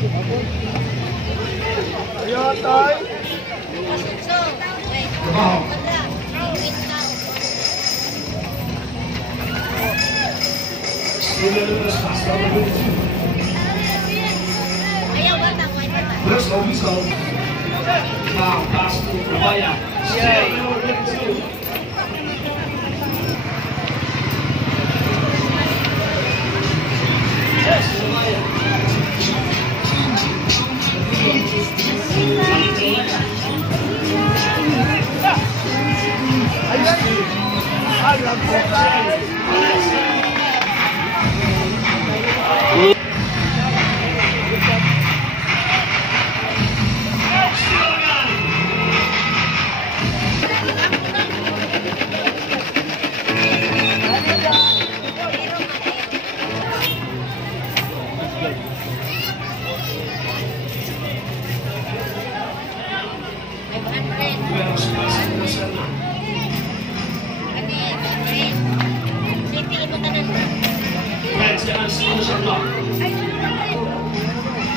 Ayan, tay. First official. Now pass to Rabaya. Yes, Rabaya.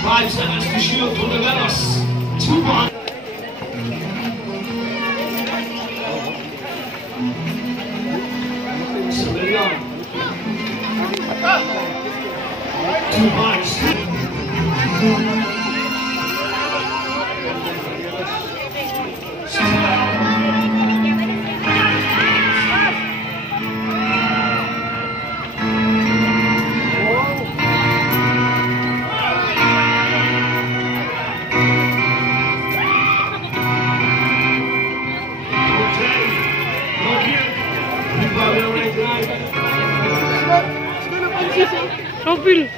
Five seconds to shoot for the Velas. 2 points. Severian. 2 points. Robin.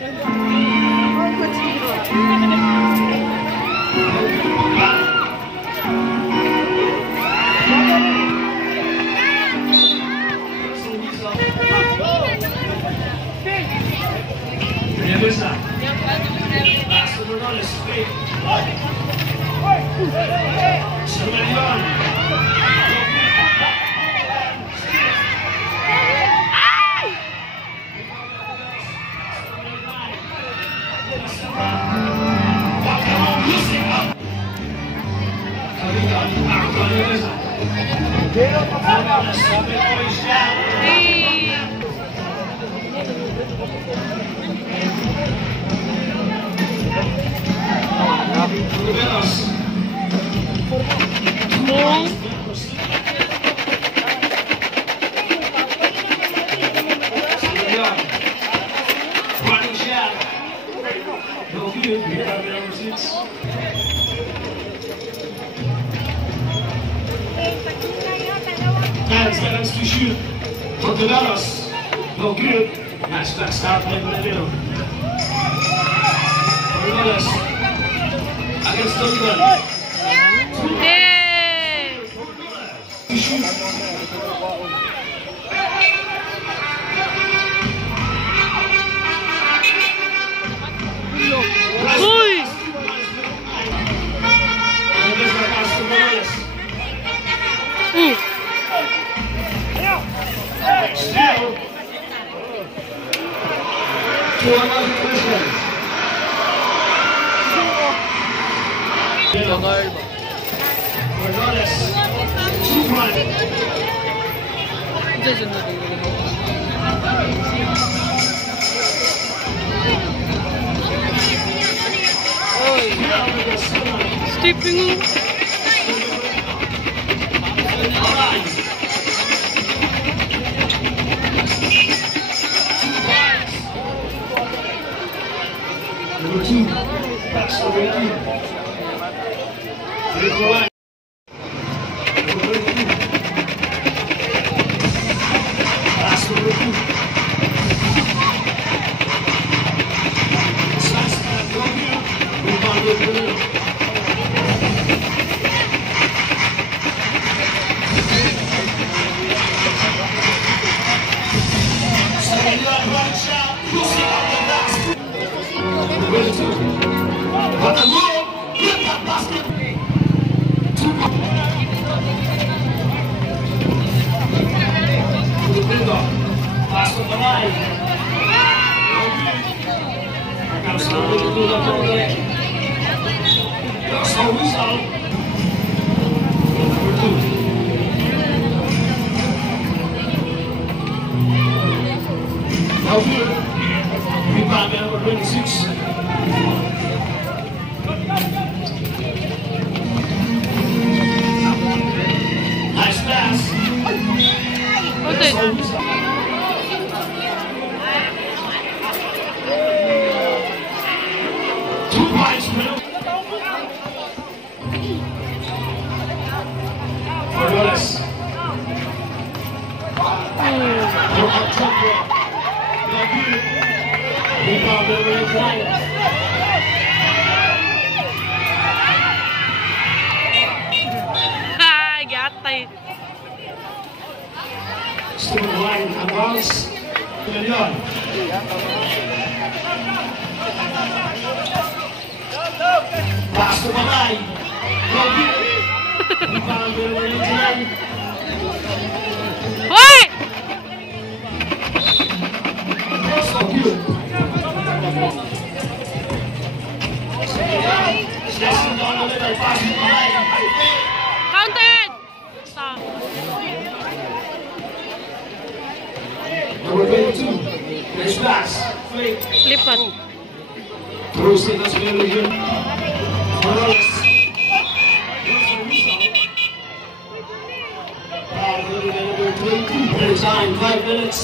Seconds to shoot for the Dallas. No good. Nice back start in the middle. Dallas against Taliban. To shoot. Stepping. Number 2, that's the way. Pass our whistle. Number 2. Now here, rebound number 26. Nice pass. Okay. Our whistle. 2 points, man. Morales. Rebound number 9. Ah, gatay. Still in line, advance. Million. Pass to Malay. Rebound number 9. Hoy! So good. Slicing down the middle, pass to Malay. Counted! Stop. Number 22. Nice pass. Fake. Lipat. Throws it as well again. Morales. Number 20. Play time 5 minutes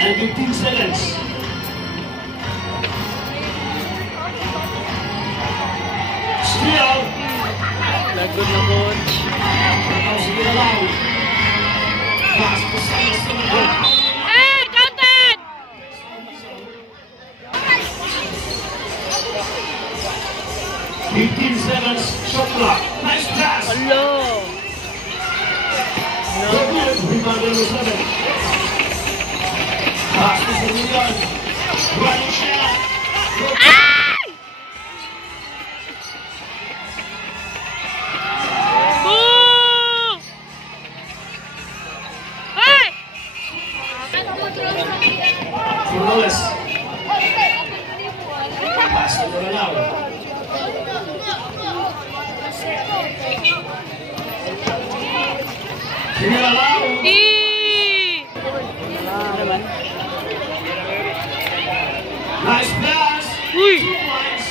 and 15 seconds. Still. Lagod na coach. Comes to the line. Pass to Salas to the ground. Hey! Counted! 15 seconds, shot clock. Nice pass. Hello! Rebound number 7. Pass to Million. Running shot. Ay! Boo! Hey! Morales. Pass to Maranao. Pinalao. Eee! Nice pass. Uy! 2 points.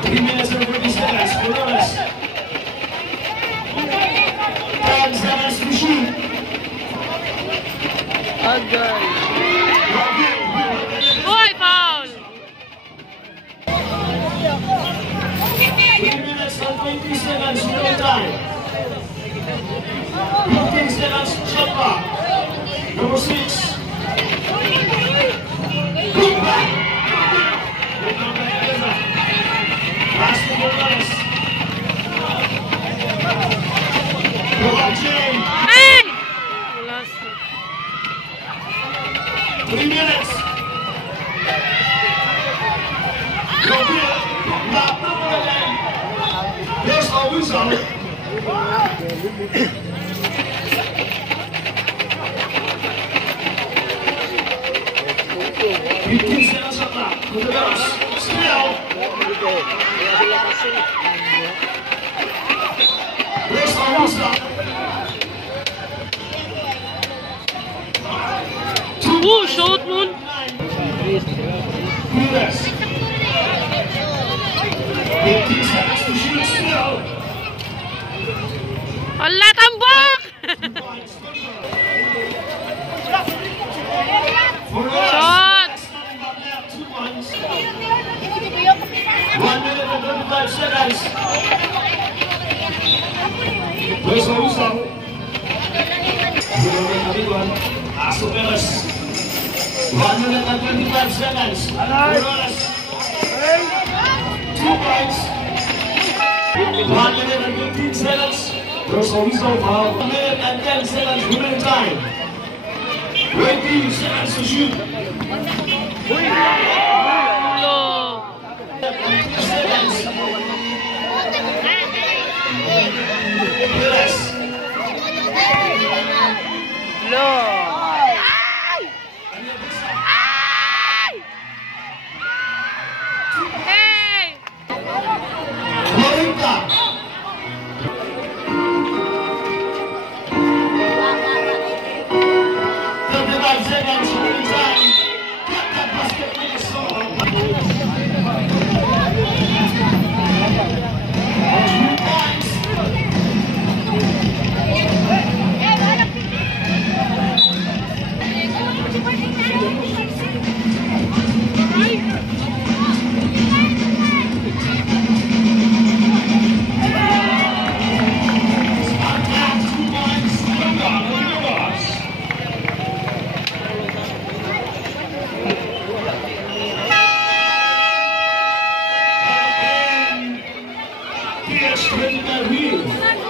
3 minutes and 40 seconds. Morales. 10 seconds to shoot. Agay. Hoy, foul! 3 minutes and 20 seconds real time. 15 seconds shot clock. Number 6. Good back. Pass to Morales. Robot Jay. Hey! Wala siya. 3 minutes. Go get it. Lock number 11. There's our whistle. Still. There's our whistle. Oh, shot moon! Yes. 15 seconds to shoot still. Wala, tambak! Shot! 1 minute and 25 seconds. Where's the whistle? Aso Perez. 1 minute and 25 seconds. Morales. 2 points. 1 minute and 15 seconds. There's a whistle foul. 1 minute and 10 seconds remaining time. 20 seconds to shoot. Hello! 20 seconds. Perez. Hello! seconds remaining time. Got that basket, Minnesota. 2 points. PH 20 Hill.